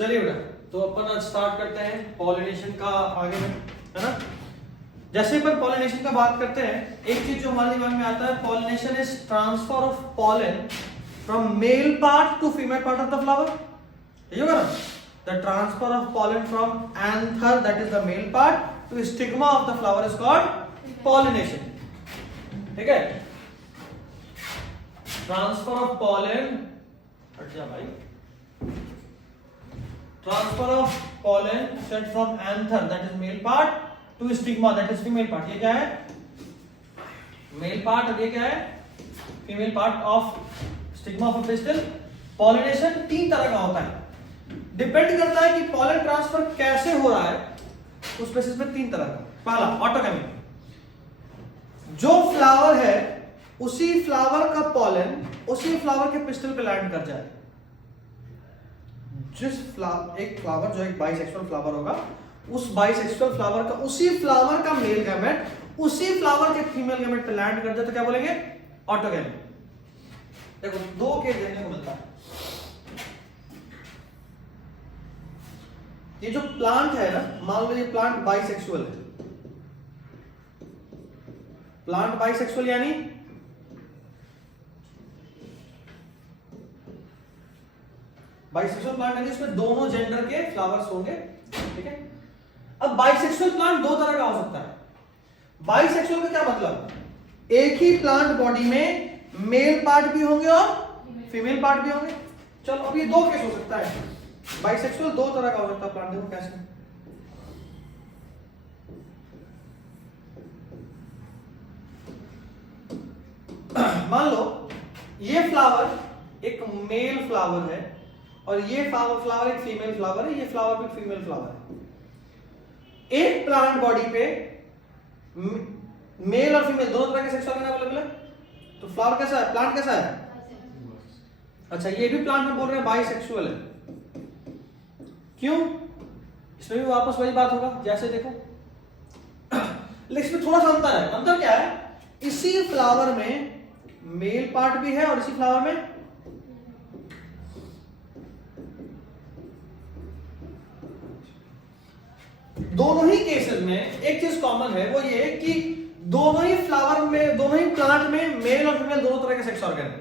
चलिए बेटा, तो अपन आज स्टार्ट करते हैं पॉलिनेशन का आगे में, है ना। जैसे अपन पॉलिनेशन का बात करते हैं, एक चीज जो हमारे दिमाग में आता है, pollination is transfer of pollen from male part two female part of the flower. यही होगा ना, the transfer of pollen from anther that is the male part two stigma of the flower is called pollination. ठीक है, transfer of pollen, हट जा भाई, transfer of pollen set from anther that is male part two stigma that is female part. ये क्या है, male part, और ये क्या है, female part of stigma of pistil. Pollination तीन तरह का होता है, डिपेंड करता है कि पॉलन ट्रांसफर कैसे हो रहा है, उस बेसिस पे तीन तरह का। पहला ऑटोगैमी, जो फ्लावर है उसी फ्लावर का पॉलन उसी फ्लावर के पिस्टल पे लैंड कर जाए। एक फ्लावर जो एक बाइसेक्सुअल फ्लावर होगा, उस बाइसेक्सुअल फ्लावर का उसी फ्लावर का मेल गैमेट उसी फ्लावर के फीमेल गैमेट पे लैंड कर जाए तो क्या बोलेंगे, ऑटोगैमी। देखो दो केस देखने को मिलता है। ये जो प्लांट है ना, मान लो ये प्लांट बाइसेक्सुअल है, प्लांट बाइसेक्सुअल यानी बाइसेक्सुअल प्लांट यानी इसमें दोनों जेंडर के फ्लावर्स होंगे। ठीक है, अब बाइसेक्सुअल प्लांट दो तरह का हो सकता है। बाइसेक्सुअल का क्या मतलब, एक ही प्लांट बॉडी में मेल पार्ट भी होंगे और फीमेल पार्ट भी होंगे। चलो अब ये दो केस हो सकता है, बाइसेक्सुअल दो तरह का हो सकता है प्लांट। देखो कैसे, मान लो ये फ्लावर एक मेल फ्लावर है और ये फ्लावर एक फीमेल फ्लावर है, ये फ्लावर भी फीमेल फ्लावर है। एक प्लांट बॉडी पे मेल और फीमेल दोनों तरह के सेक्स ऑर्गन अवेलेबल है, तो फ्लावर कैसा है, प्लांट कैसा है। अच्छा, ये भी प्लांट में बोल रहे हैं बाइसेक्सुअल है, क्यों, इसमें भी वापस वही बात होगा जैसे देखो लेकिन इसमें थोड़ा सा अंतर है। अंतर क्या है, इसी फ्लावर में मेल पार्ट भी है और इसी फ्लावर में दोनों ही केसेस में एक चीज कॉमन है, वो ये कि दोनों ही फ्लावर में, दोनों ही प्लांट में मेल और फीमेल दोनों तरह के सेक्स ऑर्गन है।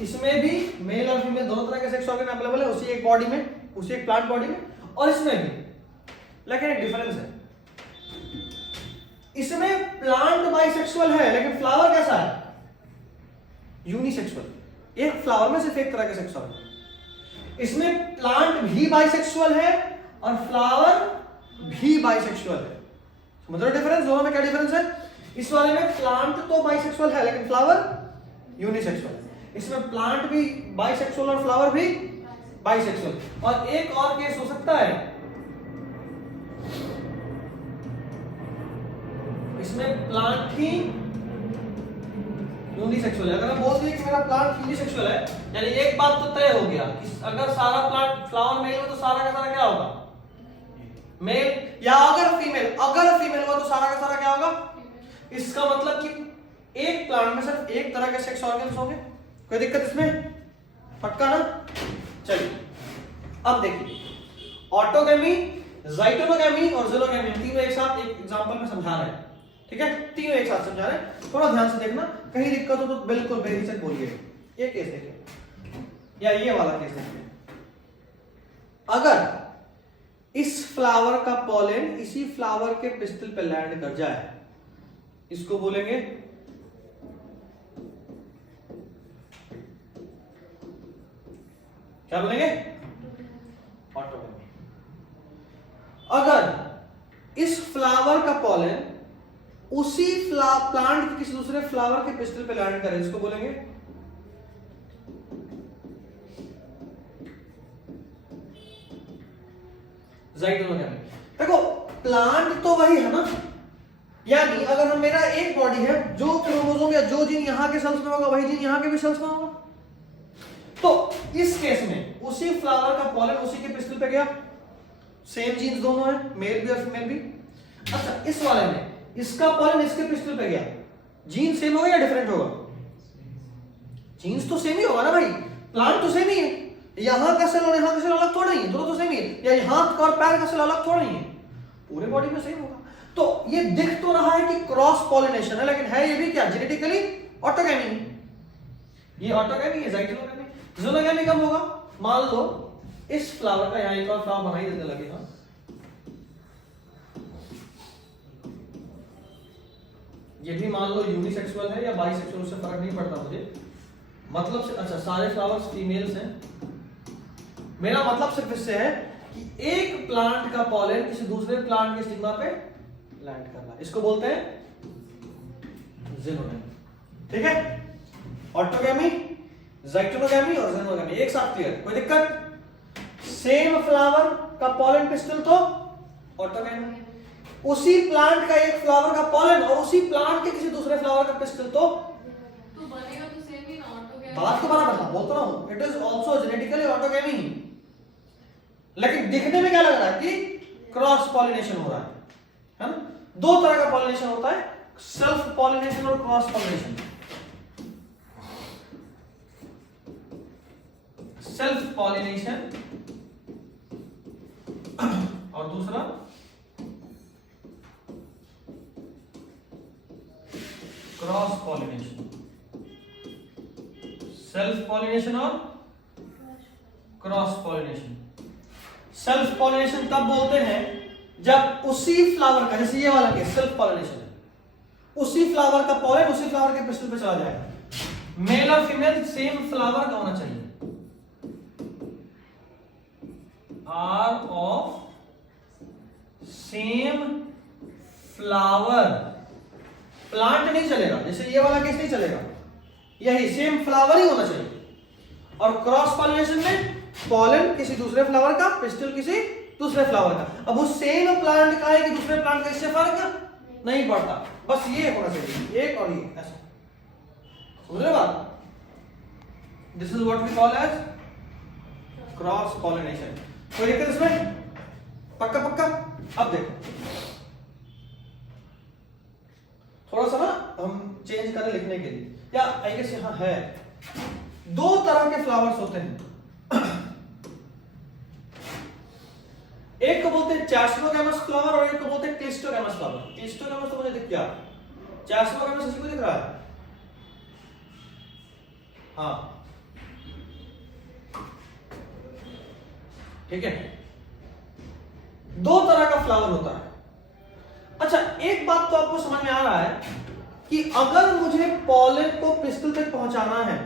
इसमें भी मेल और फीमेल दोनों तरह के सेक्स ऑर्गन अवेलेबल है उसी एक बॉडी में, उसी एक प्लांट बॉडी में, और इसमें भी। लेकिन एक डिफरेंस है, इसमें प्लांट बाइसेक्सुअल है लेकिन फ्लावर कैसा है, यूनिसेक्सुअल। एक फ्लावर में सिर्फ एक तरह के सेक्स ऑर्गन। इसमें प्लांट भी बाइसेक्सुअल है और फ्लावर भी बाइसेक्सुअल है। मतलब डिफरेंस, दोनों में क्या डिफरेंस है, इस वाले में प्लांट तो बाइसेक्सुअल है लेकिन फ्लावर यूनिसेक्सुअल है। इसमें प्लांट भी बाइसेक्सुअल और फ्लावर भी बाइसेक्सुअल। और एक और केस हो सकता है, इसमें प्लांट ही यूनिसेक्सुअल है। अगर हम बोल दें कि मेरा प्लांट यूनिसेक्सुअल है, यानी एक बात तो तय हो गया कि अगर सारा प्लांट फ्लावर मेल हो तो सारा का सारा क्या होगा, मेल, या अगर फीमेल हुआ तो सारा का सारा क्या होगा। इसका मतलब कि एक प्लांट में सिर्फ एक तरह के सेक्स ऑर्गन्स होंगे। कोई दिक्कत इसमें, पक्का ना। चलिए अब देखिए, ऑटोगैमी, ज़ाइगोटोगैमी और ज़िलोगैमी तीनों एक साथ एक एग्जांपल में समझा रहे हैं। ठीक है, तीनों एक साथ समझा रहे हैं, थोड़ा ध्यान से देखना, कहीं दिक्कत हो तो बिल्कुल बेहिचक बोलिए। ये केस देखिए या ये वाला केस देखिए, अगर इस फ्लावर का पॉलन इसी फ्लावर के पिस्टल पे लैंड कर जाए, इसको बोलेंगे क्या बोलेंगे, ऑटोगैमी। अगर इस फ्लावर का पॉलन उसी प्लांट के किसी दूसरे फ्लावर के पिस्टल पे लैंड करे, इसको बोलेंगे ज़ाइगोटोगैमी। देखो प्लांट तो वही है ना, यानी अगर हम, मेरा एक बॉडी है, जो क्रोमोसोम या जो जीन यहां के सेल्स में होगा वही जीन यहां के भी सेल्स में होगा, तो इस केस में उसी फ्लावर का पॉलन उसी के पिस्टल पे गया, सेम जीन्स दोनों है, मेल भी और फीमेल भी। अच्छा, इस वाले में इसका पॉलन इसके पिस्टल पे गया, जीन सेम होगा या डिफरेंट होगा, जीन्स तो सेम ही होगा ना भाई, प्लांट तो सेम ही है, यहां का सेल और यहां का सेल अलग थोड़ा ही, दोनों तो सेम ही है। या हाथ का और पैर का सेल अलग थोड़ा ही है, पूरे बॉडी में सेम होगा। तो ये दिख तो रहा है कि क्रॉस पॉलिनेशन है, लेकिन है ये भी क्या, जेनेटिकली ऑटोगैमी। ये ऑटोगैमी है, ज़ाइगोगैमी। ज़ोनोगैमी कब होगा, मान लो इस फ्लावर का यहाँ एक और फ्लावर बनाई देने लगेगा, ये भी मान लो यूनिसेक्सुअल है या बाइसेक्सुअल, उससे फर्क नहीं पड़ता मुझे, मतलब से अच्छा सारे फ्लावर्स फीमेल्स हैं। मेरा मतलब सिर्फ इससे है कि एक प्लांट का पॉलन किसी दूसरे प्लांट के स्टिग्मा पे लैंड करना, इसको बोलते हैं ज़ोनोगैमी। ठीक है, ऑटोगैमी, ज़ाइगोगैमी और ज़ोनोगैमी एक साथ क्लियर, कोई दिक्कत? सेम फ्लावर का पॉलन पिस्टल तो ऑटोगैमी, उसी प्लांट का एक फ्लावर का पॉलन और उसी प्लांट के किसी दूसरे फ्लावर का पिस्टल तो बनेगा तो सेम ही ना, ऑटोगैमी। बात को बराबर था, बोलता हूं it is also genetically autogamy, लेकिन दिखने में क्या लग रहा है कि क्रॉस पॉलिनेशन हो रहा है ना। दो तरह का पॉलिनेशन होता है, सेल्फ पॉलिनेशन और क्रॉस पॉलिनेशन। सेल्फ पॉलिनेशन और दूसरा क्रॉस पॉलिनेशन। सेल्फ पॉलिनेशन और क्रॉस पॉलिनेशन। सेल्फ पॉलिनेशन तब बोलते हैं जब उसी फ्लावर का, जैसे ये वाला केस सेल्फ पॉलिनेशन है, उसी फ्लावर का पॉलन उसी फ्लावर के पिस्टल पे चला जाएगा। मेल और फीमेल सेम फ्लावर का होना चाहिए, or of same flower, plant नहीं चलेगा, जैसे ये वाला केस नहीं चलेगा, यही सेम फ्लावर ही होना चाहिए। और क्रॉस पॉलिनेशन में पॉलन किसी दूसरे फ्लावर का, पिस्टल किसी दूसरे फ्लावर का। अब वो सेम प्लांट का है कि दूसरे प्लांट का, इससे फर्क नहीं पड़ता, बस ये होना चाहिए, एक और ये, ऐसा समझ रहे बात? This is what we call as cross pollination. कोई दिक्कत इसमें? पक्का पक्का? अब देखो थोड़ा सा ना हम चेंज करें लिखने के लिए, या आई गेस यहां है, दो तरह के फ्लावर्स होते हैं, एक को बोलते हैं चैस्मोगैमस फ्लावर और एक को बोलते हैं क्लिस्टोगैमस फ्लावर। क्लिस्टोगैमस तो मुझे दिख गया, चैस्मोगैमस किसी को दिख रहा है? हाँ ठीक है, दो तरह का फ्लावर होता है। अच्छा एक बात तो आपको समझ में आ रहा है कि अगर मुझे पॉलन को पिस्टल तक पहुंचाना है,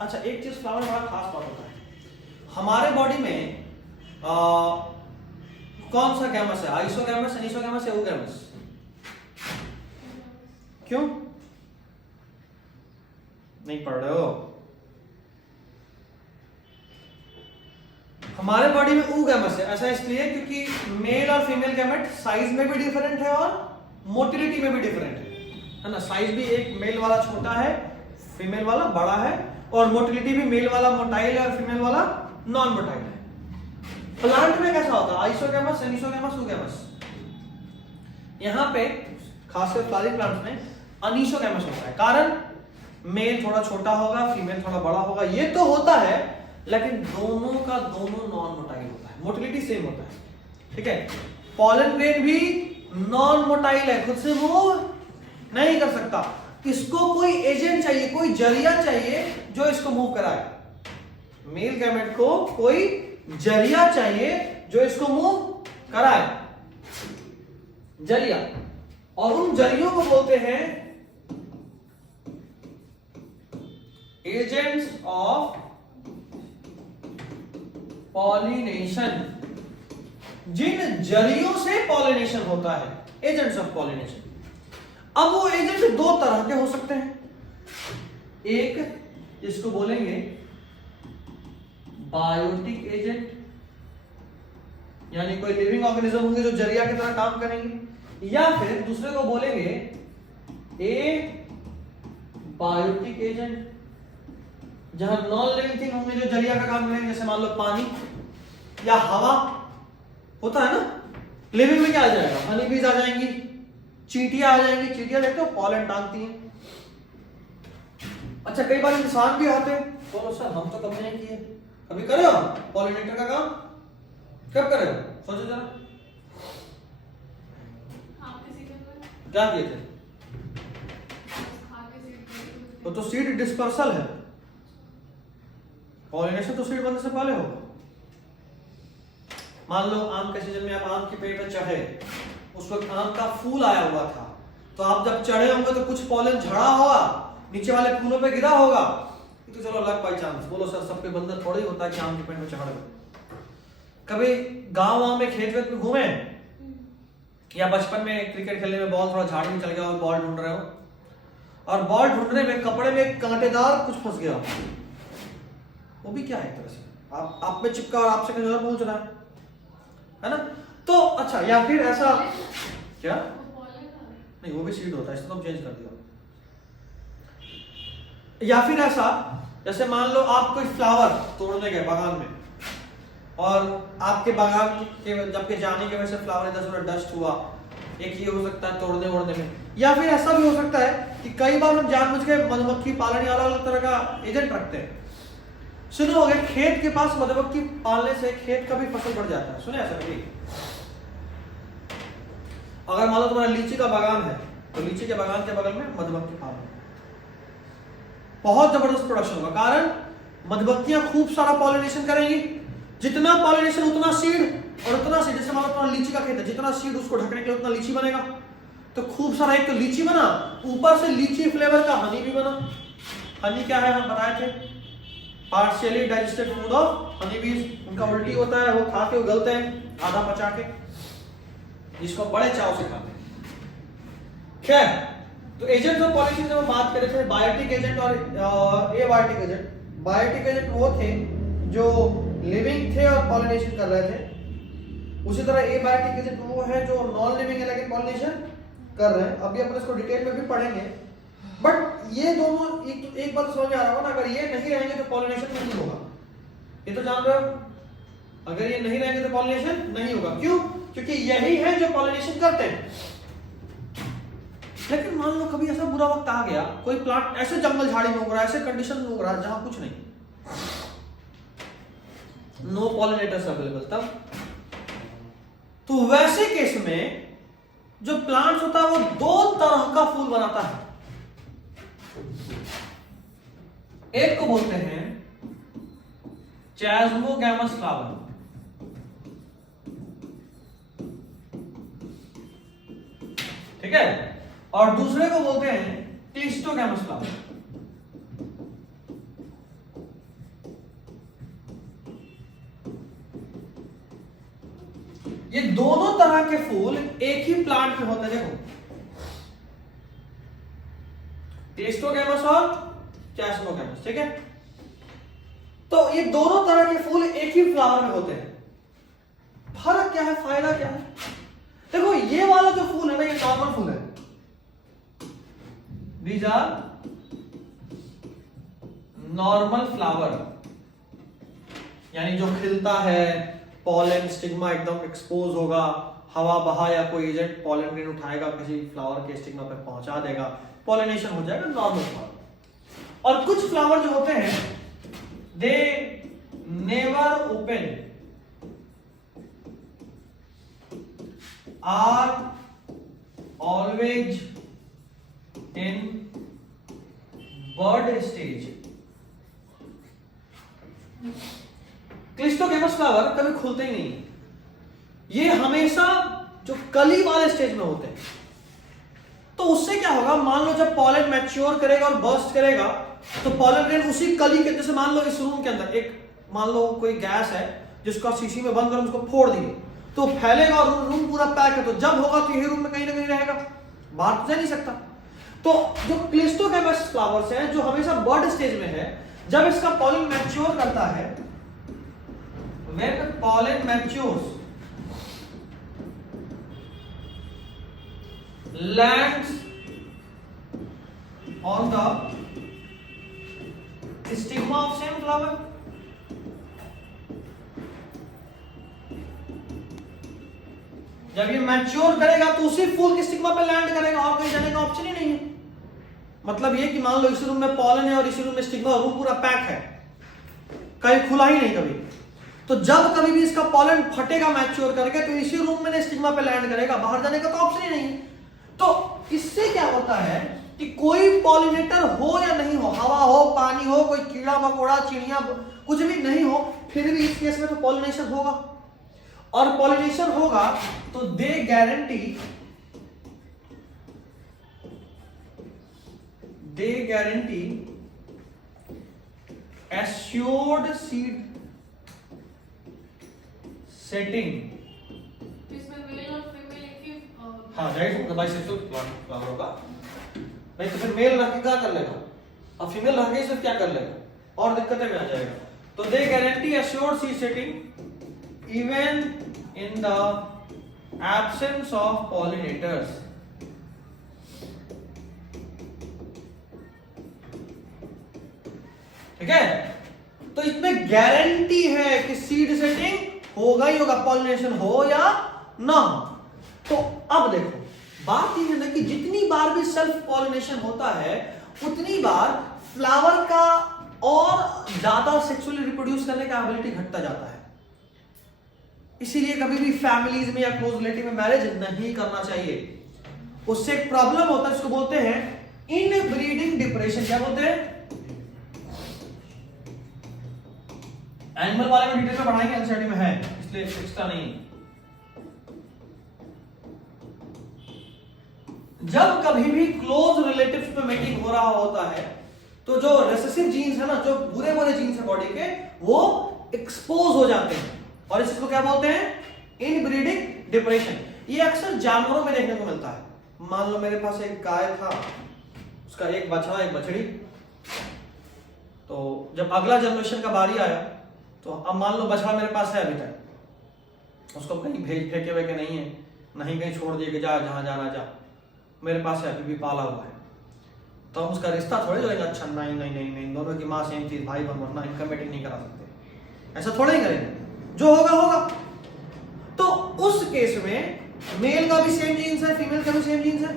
अच्छा एक चीज फ्लावर में बड़ा खास बात होता है, हमारे बॉडी में कौन सा गैमस है, आइसोगैमस, एनिसोगैमस, एओगैमस? क्यों नहीं पढ़ रहे हो? हमारे बॉडी में oogamous है, ऐसा इसलिए क्योंकि मेल और फीमेल गैमेट साइज में भी डिफरेंट है और मोटिलिटी में भी डिफरेंट है ना। साइज भी एक मेल वाला छोटा है, फीमेल वाला बड़ा है, और मोटिलिटी भी मेल वाला मोटाइल है और फीमेल वाला नॉन मोटाइल है। प्लांट में कैसा होता है, आइसोगैमस, एनिसोगैमस, oogamous। यहाँ पे खासकर फ्लावरिंग प्लांट्स में अनीसोगैमस होता है, कारण मेल थोड़ा छोटा होगा, फीमेल थोड़ा बड़ा होगा, ये तो होता है, लेकिन दोनों का दोनों नॉन मोटाइल होता है, मोटिलिटी सेम होता है। ठीक है, पॉलन ग्रेन भी नॉन मोटाइल है, खुद से मूव नहीं कर सकता, इसको कोई एजेंट चाहिए, कोई जरिया चाहिए जो इसको मूव कराए। मेल गैमेट को कोई जरिया चाहिए जो इसको मूव कराए, जरिया, और उन जरियों को बोलते हैं एजेंट्स ऑफ पॉलिनेशन। जिन जरियों से पॉलिनेशन होता है, एजेंट्स ऑफ पॉलिनेशन। अब वो एजेंट दो तरह के हो सकते हैं, एक जिसको बोलेंगे बायोटिक एजेंट, यानी कोई लिविंग ऑर्गेनिज्म होंगे जो जरिया की तरह काम करेंगे, या फिर दूसरे को बोलेंगे ए बायोटिक एजेंट, जहां नॉन लिविंग थिंग होंगे जो जरिया का काम करेंगे, जैसे मान लो पानी या हवा होता है ना। लिविंग में क्या आ जाएगा, हनी बीज आ जाएंगी, चींटियां आ जाएंगी, चींटियां देखते हो पॉलन टांगती हैं। अच्छा कई बार इंसान भी आते हैं, बोलो सर हम तो कभी नहीं किए, कभी करे हो पॉलिनेटर का काम? कब कर रहे हो? सोचो जरा, आपके सीजन में क्या किए थे? खा के सीड वो तो सीड डिस्पर्सल है, पॉलिनेशन तो सीड बनने से पहले होगा। मान लो आम के सीजन में आप आम के पेड़ पे चढ़े, उस वक्त आम का फूल आया हुआ था, तो आप जब चढ़े होंगे तो कुछ पॉलन झड़ा होगा, नीचे वाले फूलों पे गिरा होगा। तो चलो लक बाई चांस, बोलो सर सबके बंदर थोड़ा ही होता है कि आम के पेड़ पे चढ़ गए। कभी गांव में खेत वेत में घूमे, या बचपन में क्रिकेट खेलने में बॉल थोड़ा झाड़ी में चल गया और बॉल ढूंढ रहे हो, और बॉल ढूंढने में कपड़े में एक कांटेदार कुछ फंस गया, वो भी क्या है एक तरह से आप में चिपका और आपसे कहीं और पहुंच रहा है ना? तो अच्छा, या फिर ऐसा क्या, नहीं वो भी सीड होता है, इसको तो चेंज कर दिया। या फिर ऐसा जैसे मान लो आप कोई फ्लावर तोड़ने गए बागान में, और आपके बागान के जब के जाने की वजह से फ्लावर इधर उधर डस्ट हुआ, एक ये हो सकता है तोड़ने ओड़ने में। या फिर ऐसा भी हो सकता है कि कई बार हम जानबूझ के मधुमक्खी पालन या अलग अलग तरह का एजेंट रखते हैं। सुनो, अगर खेत के पास मधुमक्खी पालने से खेत का भी फसल बढ़ जाता है, सुने ऐसा नहीं? अगर मान लो तुम्हारा लीची का बागान है, तो लीची के बागान के बगल में मधुमक्खी पालन, बहुत जबरदस्त प्रोडक्शन होगा। कारण मधुमक्खियां खूब सारा पॉलिनेशन करेंगी, जितना पॉलिनेशन उतना सीड, और उतना सीड, जैसे मान लो तुम्हारा लीची का खेत है, जितना सीड उसको ढकने के लिए उतना लीची बनेगा। तो खूब सारा, एक तो लीची बना, ऊपर से लीची फ्लेवर का हनी भी बना। हनी क्या है हम बताए थे, partially digested food of honey बीज। उनका उल्टी होता है, वो खा के उगलते हैं आधा पचा के, जिसको बड़े चाव से खाते हैं। खैर, तो एजेंट्स ऑफ पॉलिनेशन जब हम बात कर रहे थे, बायोटिक एजेंट और एबायोटिक एजेंट। बायोटिक एजेंट वो थे जो लिविंग थे और पॉलिनेशन कर रहे थे, उसी तरह एबायोटिक एजेंट वो है जो नॉन लिविंग है लेकिन पॉलिनेशन कर रहे हैं। अभी अपन इसको डिटेल में भी पढ़ेंगे, बट ये दोनों एक बात समझ में आ रहा होगा ना, अगर ये नहीं रहेंगे तो पॉलिनेशन नहीं होगा, ये तो जान रहे हो। अगर ये नहीं रहेंगे तो पॉलिनेशन नहीं होगा। क्यों? क्योंकि यही है जो पॉलिनेशन करते हैं। लेकिन मान लो कभी ऐसा बुरा वक्त आ गया, कोई प्लांट ऐसे जंगल झाड़ी में उग रहा है, ऐसे कंडीशन में उग रहा है जहां कुछ नहीं, नो पॉलिनेटर्स अवेलेबल, तब तो वैसे केस में जो प्लांट्स होता है वो दो तरह का फूल बनाता है। एक को बोलते हैं चैस्मोगैमस फ्लावर, ठीक है, और दूसरे को बोलते हैं क्लिस्टोगैमस फ्लावर। ये दोनों तरह के फूल एक ही प्लांट में होते हैं। देखो, क्लिस्टोगैमस और चैस्मोगैमस, ठीक है। तो ये दोनों तरह के फूल एक ही फ्लावर में होते हैं। फर्क क्या है, फायदा क्या है? देखो, ये वाला जो फूल है ना, ये नॉर्मल फूल है, दीज आर नॉर्मल फ्लावर, यानी जो खिलता है, पॉलन स्टिग्मा एकदम एक्सपोज होगा, हवा बहा या कोई एजेंट पॉलन ग्रेन उठाएगा, किसी फ्लावर के स्टिग्मा पे पहुंचा देगा, पॉलिनेशन हो जाएगा, नॉर्मल फ्लावर। और कुछ फ्लावर जो होते हैं they never open, are always in bud stage. Cleistogamous flower कभी खुलते ही नहीं, ये हमेशा जो कली वाले स्टेज में होते हैं। तो उससे क्या होगा, मान लो जब पॉलन मैच्योर करेगा और बर्स्ट करेगा, तो पॉलन ग्रेन उसी कली के, जैसे मान लो इस रूम के अंदर एक, मान लो कोई गैस है जिसको आप शीशी में बंद कर उसको फोड़ दिए, तो फैलेगा और रूम पूरा पैक है, तो जब होगा तो ये रूम में कहीं ना कहीं रहेगा, बाहर तो जा नहीं सकता। तो जो क्लिस्टोगैमस फ्लावर्स हैं जो हमेशा बर्ड स्टेज में है, जब इसका पॉलन मैच्योर करता है, when pollen matures, lands on the stigma of same flower, जब ये मैच्योर करेगा तो उसी फूल के स्टिग्मा पे लैंड करेगा, और कहीं जाने का ऑप्शन ही नहीं है। मतलब ये कि मान लो इस रूम में पॉलन है और इसी रूम में स्टिग्मा, रूम पूरा पैक है, कहीं खुला ही नहीं कभी। तो जब कभी भी इसका पॉलन फटेगा मैच्योर करके तो इसी रूम में स्टिग्मा पे लैंड करेगा, बाहर जाने का तो ऑप्शन ही नहीं है। तो इससे क्या होता है कि कोई पॉलिनेटर हो या नहीं हो, हवा हो, पानी हो, कोई कीड़ा मकोड़ा, चिड़िया, कुछ भी नहीं हो, फिर भी इस केस में तो पॉलिनेशन होगा। और पॉलिनेशन होगा तो they guarantee assured seed setting. इसमें मेल और फीमेल एक ही हाँ राइट, बाइसेक्सुअल फ्लावर होगा। नहीं तो फिर मेल रख के क्या कर लेगा, अब फीमेल रख के सिर्फ क्या कर लेगा, और दिक्कतें में आ जाएगा। तो they guarantee assured seed setting even in the absence of pollinators. ठीक है, तो इसमें गारंटी है कि सीड सेटिंग होगा ही होगा, पॉलिनेशन हो या ना हो। तो अब देखो बात यह है ना कि जितनी बार भी सेल्फ पॉलिनेशन होता है उतनी बार फ्लावर का और ज्यादा सेक्सुअली रिप्रोड्यूस करने का एबिलिटी घटता जाता है। इसीलिए कभी भी फैमिलीज में या क्लोज रिलेटिव में मैरिज नहीं करना चाहिए। उससे एक प्रॉब्लम होता है, इसको बोलते हैं इनब्रीडिंग डिप्रेशन। क्या बोलते हैं? एनिमल वाले में डिटेल में पढ़ाएंगे, एनसीईआरटी में है, इसलिए एक्स्ट्रा नहीं। जब कभी भी क्लोज रिलेटिव्स में मेटिंग हो रहा होता है तो जो रेसेसिव जीन्स है ना, जो बुरे बुरे जीन्स है बॉडी के, वो एक्सपोज हो जाते हैं और इस चीज को क्या बोलते हैं? Inbreeding depression. ये अक्सर जानवरों में देखने को मिलता है। मान लो मेरे पास एक गाय था, उसका एक बछड़ा एक बछड़ी, तो जब अगला जनरेशन का बारी आया तो अब मान लो बछड़ा मेरे पास है अभी तक, उसको कहीं भेज फेंके हुए के नहीं है, नहीं कहीं छोड़ दिए कि जा जहां जाना जा, मेरे पास है, अभी भी पाला हुआ है। तो हम उसका रिश्ता थोड़े जोड़ेंगे, अच्छा नहीं नहीं नहीं नहीं दोनों की माँ सेम थी, भाई बन वरना इनका मीटिंग नहीं करा सकते, ऐसा थोड़े ही करेंगे, जो होगा होगा। तो उस केस में मेल का भी सेम जीन्स है, फीमेल का भी सेम जीन्स है,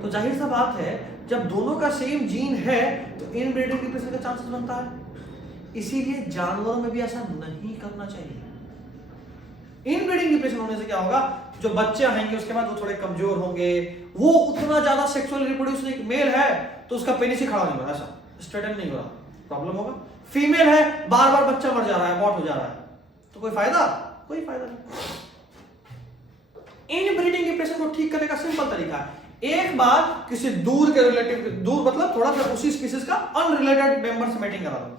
तो जाहिर सा बात है जब दोनों का सेम जीन है तो इनब्रीडिंग डिप्रेशन का चांसेस बनता है। इसीलिए जानवरों में भी ऐसा नहीं करना चाहिए। इनब्रीडिंग डिप्रेशन होने से क्या होगा, जो बच्चे आएंगे उसके बाद वो थोड़े कमजोर होंगे, वो उतना ज्यादा सेक्सुअल रिप्रोड्यूस नहीं, मेल है तो उसका पेनिस ही खड़ा नहीं हो रहा, ऐसा स्ट्रेटन नहीं हो रहा, प्रॉब्लम होगा। फीमेल है बार बार बच्चा मर जा रहा है, अबॉर्ट हो जा रहा है, तो कोई फायदा नहीं। इनब्रीडिंग डिप्रेशन को ठीक करने का सिंपल तरीका है, एक बार किसी दूर के रिलेटिव, दूर मतलब थोड़ा सा उसी स्पीशीज का अनरिलेटेड मेंबर से मेटिंग करा दो।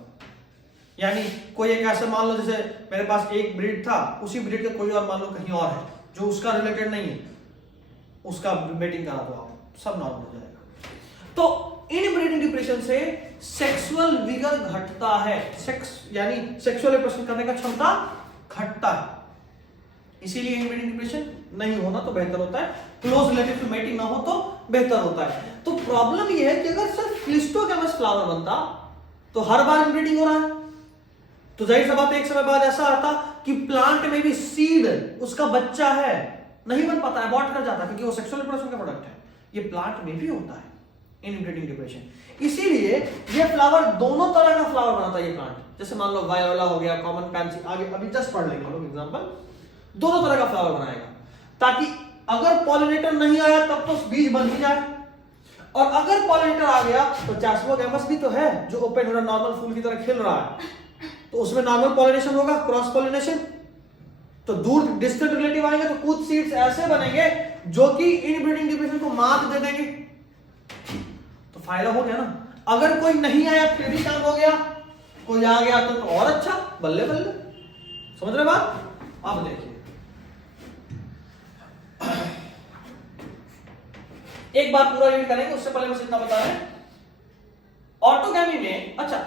यानी कोई एक ऐसा मान लो, जैसे मेरे पास एक ब्रीड था, उसी ब्रीड का कोई और मान लो कहीं और है जो उसका रिलेटेड नहीं है, उसका मेटिंग करा दो आप, सब नॉर्मल हो जाएगा। तो इनब्रीडिंग डिप्रेशन से सेक्सुअल विगर घटता है, सेक्स यानी सेक्सुअल रिप्रेशन करने का क्षमता घटता है। इसीलिए इनब्रीडिंग डिप्रेशन नहीं होना तो बेहतर होता है, क्लोज रिलेटिव से मेटिंग ना हो तो बेहतर होता है। तो प्रॉब्लम यह है कि अगर सिर्फ क्लिस्टोगैमस फ्लावर बनता तो हर बार इनब्रीडिंग हो रहा है, तो जाहिर सा बात एक समय बाद ऐसा आता कि प्लांट में भी सीड, उसका बच्चा है, नहीं बन पाता, अबॉर्ट कर जाता, क्योंकि वो सेक्सुअल रिप्रोडक्शन का प्रोडक्ट है। ये प्लांट में भी होता है इनब्रीडिंग डिप्रेशन। इसीलिए ये फ्लावर दोनों तरह का फ्लावर बनाता है ये प्लांट, जैसे मान लो वायोला हो गया, कॉमन पैंसी, आगे अभी जस्ट पढ़ लेंगे हम एग्जांपल, दोनों तरह का फ्लावर बनाएगा, ताकि अगर पॉलिनेटर नहीं आया तब तो बीज बन ही जाए, और अगर पॉलिनेटर आ गया तो जास्मोगैमस भी तो है जो ओपन हो रहा, नॉर्मल फूल की तरह खिल रहा है, तो उसमें नॉर्मल पॉलिनेशन होगा, क्रॉस पॉलिनेशन। तो दूर डिस्टेंट रिलेटिव आएंगे तो कुछ सीड्स ऐसे बनेंगे जो कि इनब्रीडिंग डिप्रेशन को मात दे देंगे, तो फायदा हो गया ना। अगर कोई नहीं आया फिर भी काम हो गया, कोई आ गया तो और अच्छा, बल्ले बल्ले। समझ रहे बात? अब देखिए एक बात पूरा रीड करेंगे, उससे पहले बस इतना बता रहे हैं, ऑटोगैमी में, अच्छा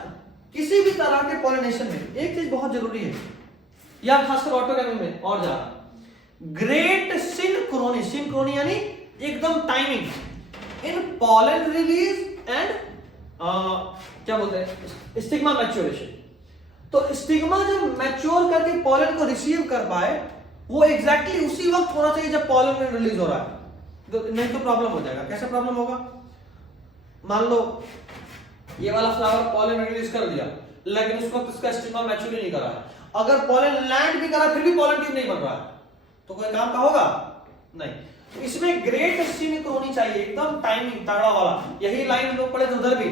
किसी भी तरह के पॉलिनेशन में एक चीज बहुत जरूरी है, या खासकर ऑटोगैमी में और ज्यादा, ग्रेट सिंक्रोनी, सिंक्रोनी यानी एकदम timing in pollen release and क्या बोलते हैं, स्टिग्मा मैच्योरेशन। तो स्टिग्मा जब मैच्योर करके पॉलन को रिसीव कर पाए, वो एग्जैक्टली उसी वक्त होना चाहिए जब पॉलन में रिलीज हो रहा है, तो नहीं तो प्रॉब्लम हो जाएगा। कैसे प्रॉब्लम होगा? मान लो ये वाला फ्लावर पॉलन रिलीज कर दिया, लेकिन उस वक्त इसका स्टिग्मा मैच्योर नहीं करा है, अगर पॉलन लैंड भी करा फिर भी पॉलन ट्यूब नहीं बन रहा है तो कोई काम का होगा नहीं। तो इसमें ग्रेट सिमिक होनी चाहिए, एकदम टाइमिंग तगड़ा वाला। यही लाइन लोग पढ़े उधर भी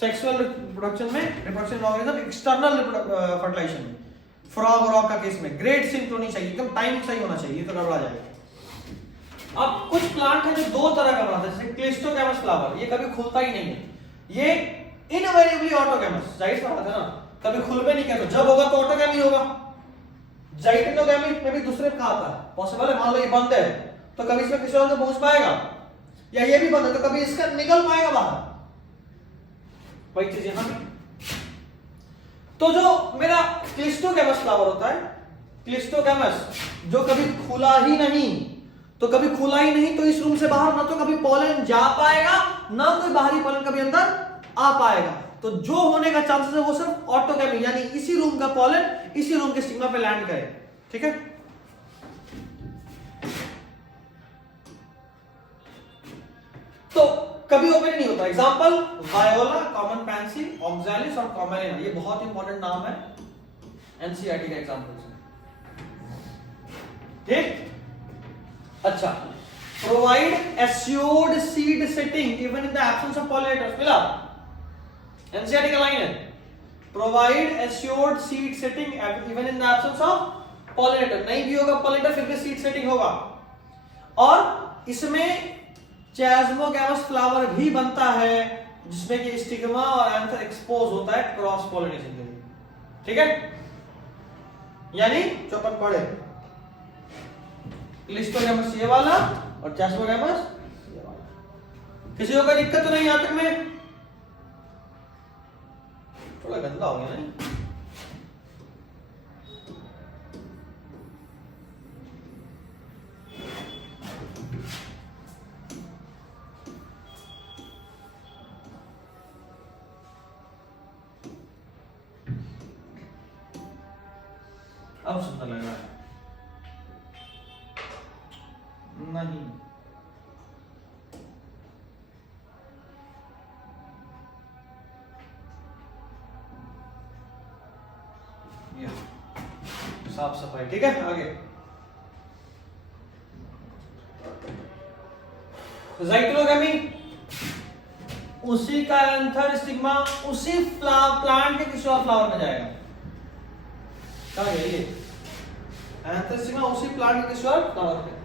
सेक्सुअल रिप्रोडक्शन में, रिप्रोडक्शन ऑर्गेनिज्म एक्सटर्नल फर्टिलाइजेशन में, फ्रॉग और ऑक का केस में ग्रेट सिमिक होनी चाहिए, एकदम टाइमिंग सही होना चाहिए, तो गड़बड़ा जाएगा। अब कुछ प्लांट है जो दो तरह का बनाता है, जैसे क्लिस्टोगैमस फ्लावर, ये कभी खुलता ही नहीं है, ये इनवेरिएबली ऑटोगैमस, जाहिर सा बात है ना, कभी खुल भी नहीं करता, जब होगा तो ऑटोगैमी होगा। जाइटेनोगैमी में भी दूसरे का आता है, पॉसिबल है, मान लो ये बंद है तो कभी इसमें किसी और से पहुंच पाएगा, या ये भी बंद है तो कभी इसका निकल पाएगा बाहर, वही चीज यहां भी। तो जो मेरा क्लिस्टोगैमस फ्लावर होता है, क्लिस्टोगैमस जो कभी खुला ही नहीं, तो कभी खुला ही नहीं तो इस रूम से बाहर ना तो कभी पॉलन जा पाएगा ना कोई बाहरी पॉलन कभी अंदर आ पाएगा। तो जो होने का चांसेस है वो सिर्फ ऑटोगैमी, यानी इसी रूम का पॉलन इसी रूम के स्टिग्मा पे लैंड करे, ठीक है। तो कभी ओपन नहीं होता। Example voila, common pansy, oxalis और कॉमेलिना, ये बहुत इंपॉर्टेंट नाम है एनसीईआरटी का एग्जांपल है, ठीक। अच्छा, provide assured seed setting even in the absence of pollinators, मिला एनसीईआरटी का लाइन है, provide assured seed setting even in the absence of pollinator, नहीं भी होगा पॉलिनेटर फिर भी सीड सेटिंग होगा। और इसमें चैस्मोगैमस फ्लावर भी बनता है जिसमें कि स्टिग्मा और एंथर एक्सपोज होता है क्रॉस पॉलिनेशन के लिए, ठीक है। यानी जो अपन पढ़े क्लिस्टोगैमस ये वाला और चैस्मोगैमस ये वाला। किसी को कोई दिक्कत तो नहीं यहां तक में? थोड़ा गंदा हो गया नहीं? अब सुंदर लग रहा है नहीं? ये साफ सफाई, ठीक है। आगे जाइक्लोगैमी, उसी का एंथर स्टिग्मा उसी प्लांट के किसी और फ्लावर में जाएगा। क्या है ये? एंथर स्टिग्मा उसी प्लांट के किसी और फ्लावर में।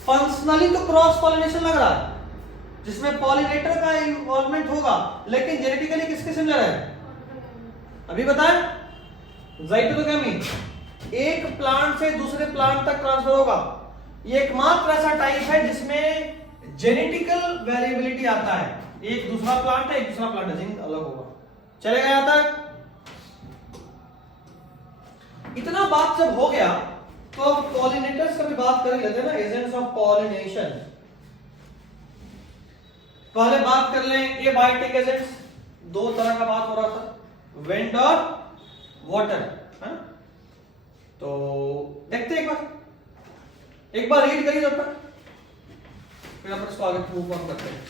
फंक्शनली तो क्रॉस पॉलिनेशन लग रहा है जिसमें पॉलिनेटर का इन्वॉल्वमेंट होगा, लेकिन जेनेटिकली किसके सिमिलर है अभी बताएं? जाइक्लोगैमी एक प्लांट से दूसरे प्लांट तक ट्रांसफर होगा। ये एकमात्र ऐसा टाइप है जिसमें जेनेटिकल वेरिएबिलिटी आता है, एक दूसरा प्लांट है एक दूसरा प्लांट है, जीन अलग होगा। चलेगा यहां तक? इतना बात जब हो गया तो अब पॉलिनेटर्स का भी बात कर लेते हैं ना, एजेंट्स ऑफ पॉलिनेशन। पहले बात कर लें एबायोटिक एजेंट्स, दो तरह का बात हो रहा था, विंड और वाटर, है? तो देखते हैं एक बार रीड करिए जब तक, फिर अपन इसको आगे मूव ऑन करते हैं।